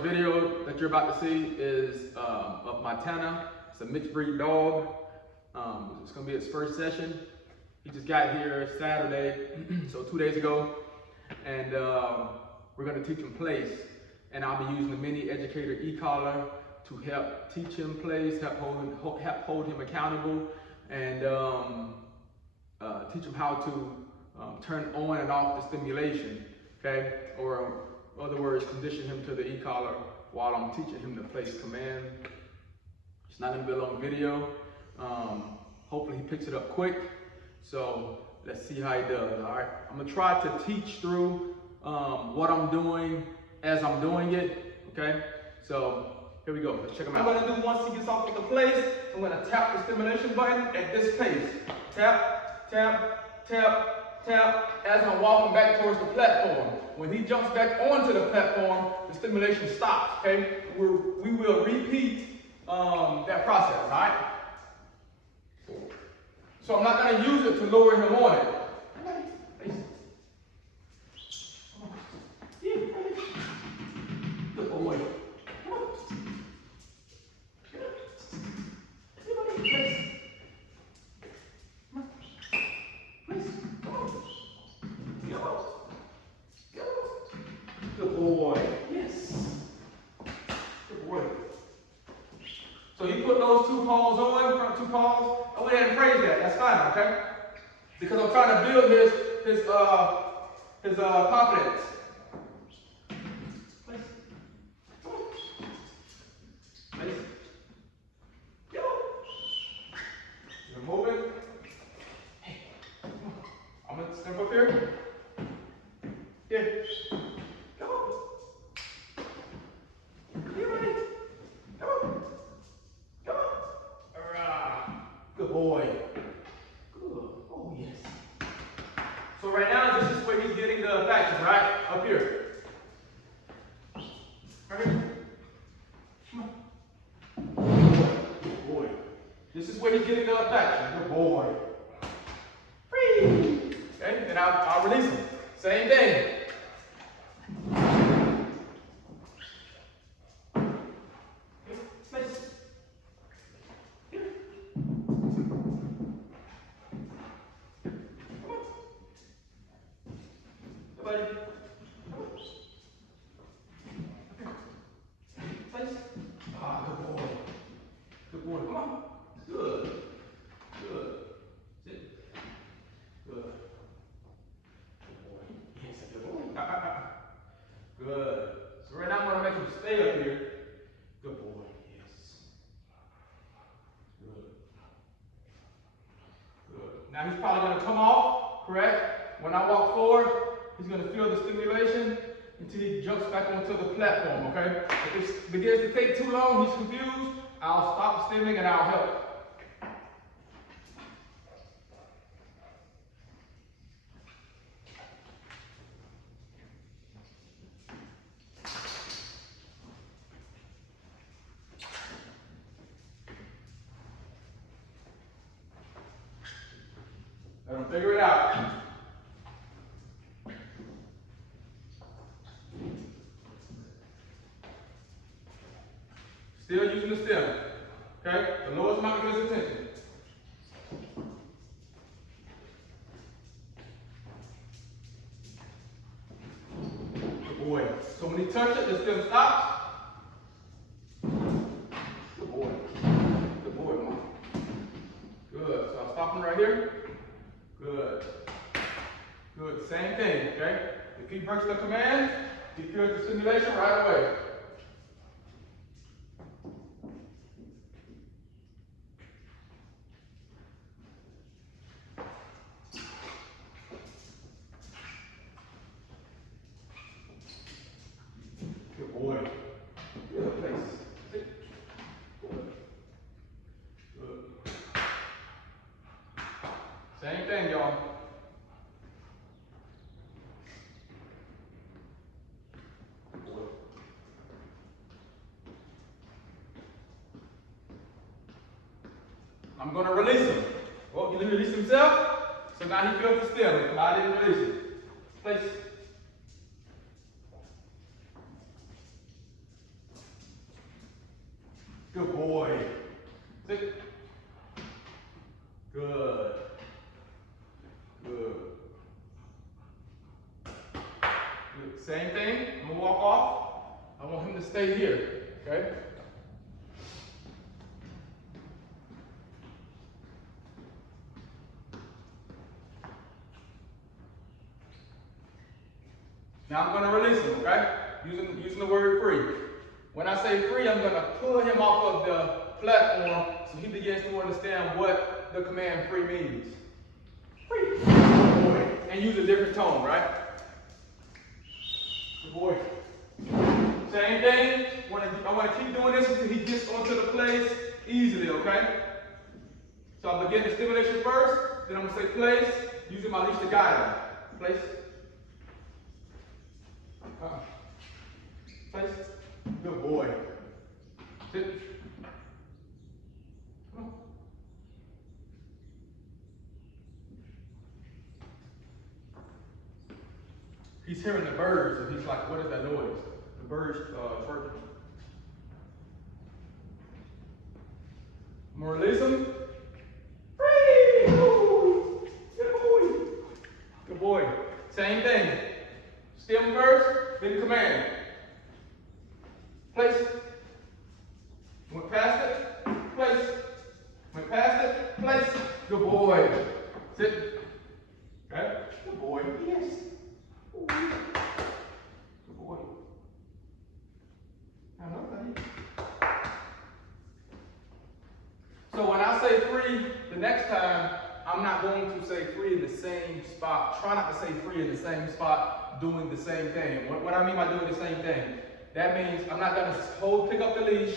The video that you're about to see is of Montana. It's a mixed breed dog. It's gonna be his first session. He just got here Saturday, so 2 days ago, and we're gonna teach him place. And I'll be using the Mini Educator e-collar to help teach him place, help hold him accountable, and teach him how to turn on and off the stimulation, okay? Or in other words, condition him to the e-collar while I'm teaching him the place command. It's not gonna be a long video. Hopefully he picks it up quick. So let's see how he does, all right? I'm gonna try to teach through what I'm doing as I'm doing it, okay? So here we go, let's check him out. What I'm gonna do once he gets off of the place, I'm gonna tap the stimulation button at this pace. Tap, tap, tap, tap, as I'm walking back towards the platform. When he jumps back onto the platform, the stimulation stops, okay? We will repeat that process, all right? So I'm not gonna use it to lower him on it. Good boy. Good boy. Yes. Good boy. So you put those two paws on, front two paws. I went ahead and praise that. That's fine, okay? Because I'm trying to build his confidence. Place. Place. Go. You're moving. Hey, come on. I'm gonna step up here. Here. Go. You ready? Go. Come on. Hurrah. Good boy. Good. Oh, yes. So right now, this is where he's getting the action, right? Up here. Right here. Come on. Good boy. This is where he's getting the action. Good boy. Free. Okay, then I'll release him. Same thing. Ah, good boy. Good boy. Come on. Good. Good. Sit. Good. Good boy. Yes, good boy. Good. So right now I'm going to make him stay up here. Good boy. Yes. Good. Good. Now he's probably going to come off, correct? When I walk forward, he's going to feel the stimulation until he jumps back onto the platform, okay? If it begins to take too long, he's confused, I'll stop stimming and I'll help. Let him figure it out. Still using the stem, okay? The lowest amount of his attention. Good boy. So when he touches it, the stem stops. Good boy. Good boy, Mom. Good. So I'm stopping right here. Good. Good. Same thing, okay? If he breaks the command, he feels the stimulation right away. Good boy. Good place. Sit. Good. Good. Same thing, y'all. I'm going to release him. Well, he released himself, so now he feels the stem. I didn't release it. Place. Good boy. Sit. Good. Good. Good. Same thing. I'm gonna walk off. I want him to stay here. Okay? Now I'm gonna release him, okay? Using the word free. When I say free, I'm gonna pull him off of the platform so he begins to understand what the command free means. Free. Good boy. And use a different tone, right? Good boy. Same thing. I want to keep doing this until he gets onto the place easily, okay? So I'm beginning the stimulation first, then I'm gonna say place, using my leash to guide him. Place. Place. Good boy. Sit. Come on. He's hearing the birds, and he's like, what is that noise? The birds chirping. I'm gonna release him. Free! Good boy. Good boy. Same thing. Stem first, then command. Place. Went past it. Place. Went past it. Place. Good boy. Sit. Okay. Good boy. Yes. Good boy. I know that. So when I say free, the next time, I'm not going to say free in the same spot. Try not to say free in the same spot, doing the same thing. What I mean by doing the same thing, that means I'm not going to pick up the leash,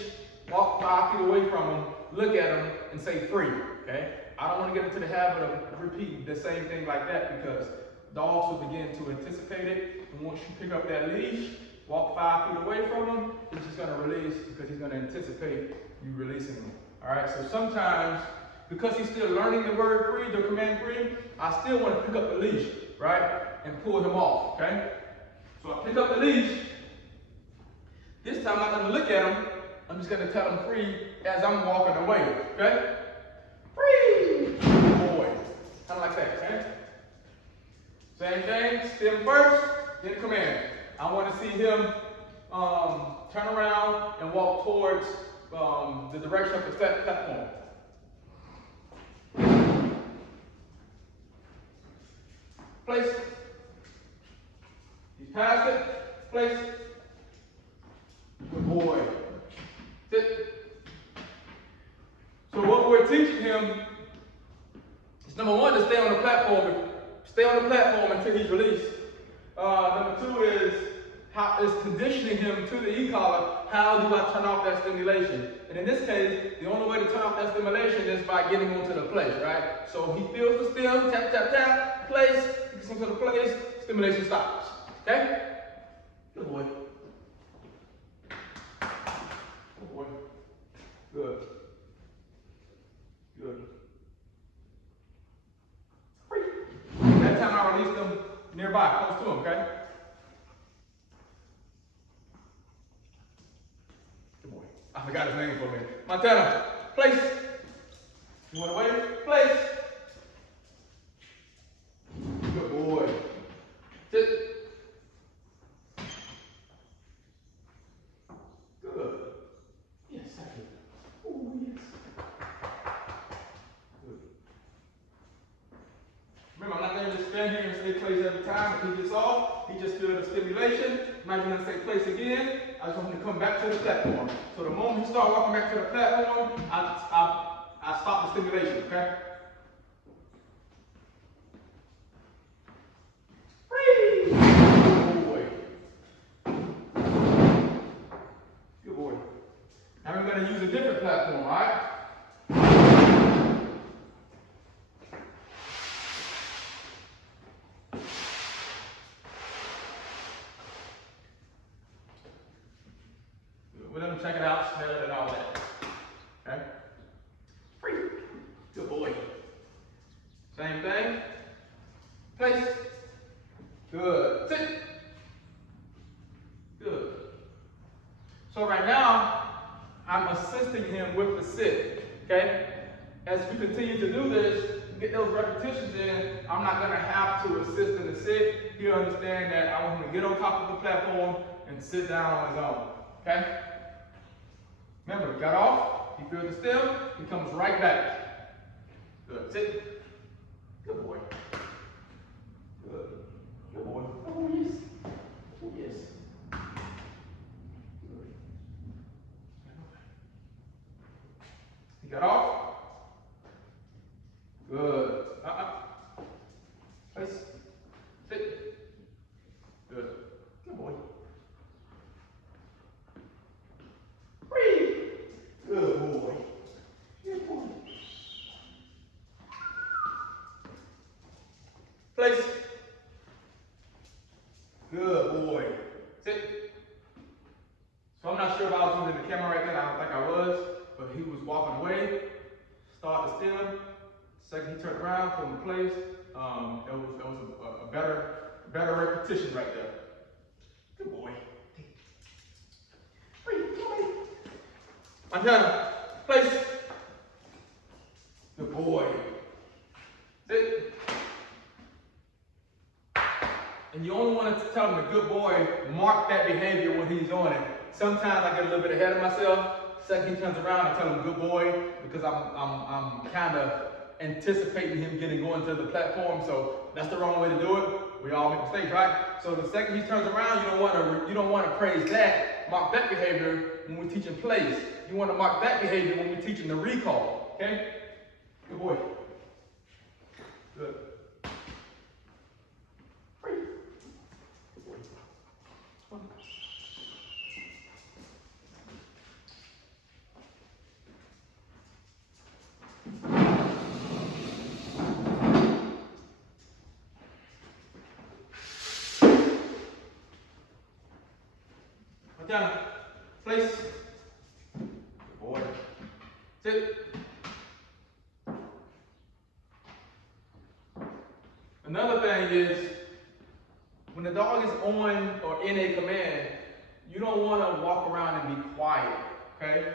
walk 5 feet away from him, look at him, and say free, okay? I don't want to get into the habit of repeating the same thing like that because dogs will begin to anticipate it. And once you pick up that leash, walk 5 feet away from him, he's just going to release because he's going to anticipate you releasing him. All right, so sometimes, because he's still learning the word free, the command free, I still want to pick up the leash, right? And pull him off, okay? So I pick up the leash. This time I'm not going to look at him. I'm just going to tell him free as I'm walking away, okay? Free! Boy. Kind of like that, okay? Same thing, stem first, then command. I want to see him turn around and walk towards the direction of the platform. Place. He's past it. Place. Good boy. Sit. So what we're teaching him is number one to stay on the platform. Stay on the platform until he's released. Number two is conditioning him to the e-collar. How do I turn off that stimulation? And in this case, the only way to turn off that stimulation is by getting him to the place, right? So he feels the stem, tap, tap, tap, place, he gets into the place, stimulation stops. Okay? Good boy. Good boy. Good. Good. Free. That time I released them nearby, close to him, okay? Good boy. I forgot his name for a minute. Montana, place. You want to wait? Place. Good boy. Sit. Good. Yes, that's it. Oh, yes. Good. Remember, I'm not going to just stand here and say place every time. If he gets off, he just feels the stimulation. I'm not going to say place again. I just want him to come back to the platform. So the moment he starts walking back to the platform, I stop the stimulation, okay? Free! Good boy. Good boy. Now we're going to use a different platform, all right? We're going to check it out, smell it, and all that. Okay? Free. Good boy. Same thing. Place. Good. Sit. Good. So right now, I'm assisting him with the sit, okay? As we continue to do this, get those repetitions in, I'm not gonna have to assist in the sit. He'll understand that I want him to get on top of the platform and sit down on his own, okay? Remember, he got off, he feels the stem, he comes right back. Good, sit. Good boy. Good. Good boy. Oh, yes. Oh, yes. Good. He got off. Good. Place. Sit. Good. Good boy. Breathe. Good boy. Good boy. Place. Good boy. Sit. So I'm not sure if I was using the camera right then. I don't think I was, but he was walking away. Start the stem. Second he turned around, put him in place. That was a better repetition right there. Good boy. Montana, place. Good boy. Sit. And you only want to tell him the good boy, mark that behavior when he's on it. Sometimes I get a little bit ahead of myself. Second he turns around, I tell him good boy because I'm kind of anticipating him going to the platform. So that's the wrong way to do it. We all make mistakes, right? So the second he turns around, you don't want to praise that, mark that behavior when we're teaching plays. You want to mark that behavior when we're teaching the recall. Okay? Good boy. Good. Down. Place. Good boy. Sit. Another thing is, when the dog is on or in a command, you don't want to walk around and be quiet, okay?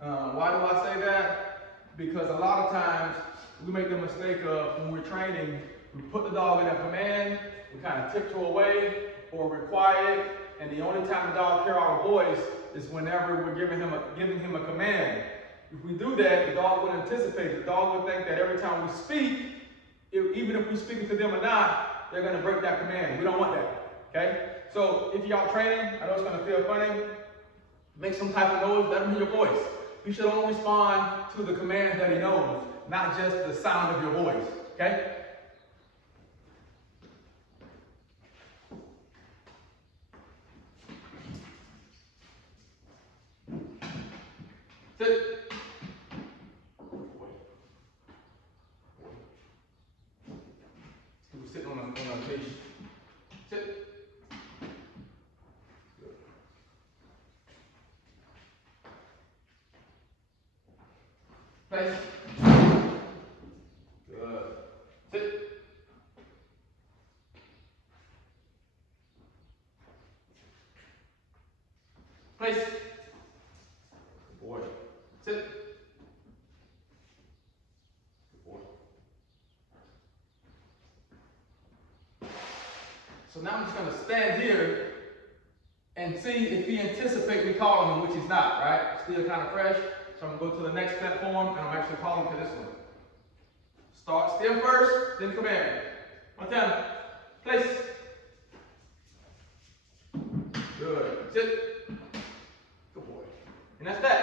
Why do I say that? Because a lot of times, we make the mistake of, when we're training, we put the dog in a command, we kind of tiptoe away, or we're quiet, and the only time the dog hears our voice is whenever we're giving him a command. If we do that, the dog would anticipate. The dog would think that every time we speak, even if we're speaking to them or not, they're going to break that command. We don't want that, okay? So if y'all training, I know it's going to feel funny, make some type of noise, let him hear your voice. He should only respond to the commands that he knows, not just the sound of your voice, okay? Sit. He was sitting on a leash. Sit. Good. Place. Good. Sit. Place. Good boy. Sit. Good boy. So now I'm just going to stand here and see if he anticipates me calling him, which he's not, right? Still kind of fresh. So I'm going to go to the next platform, and I'm actually calling to this one. Start stem first, then command. Montana, place. Good. Sit. Good boy. And that's that.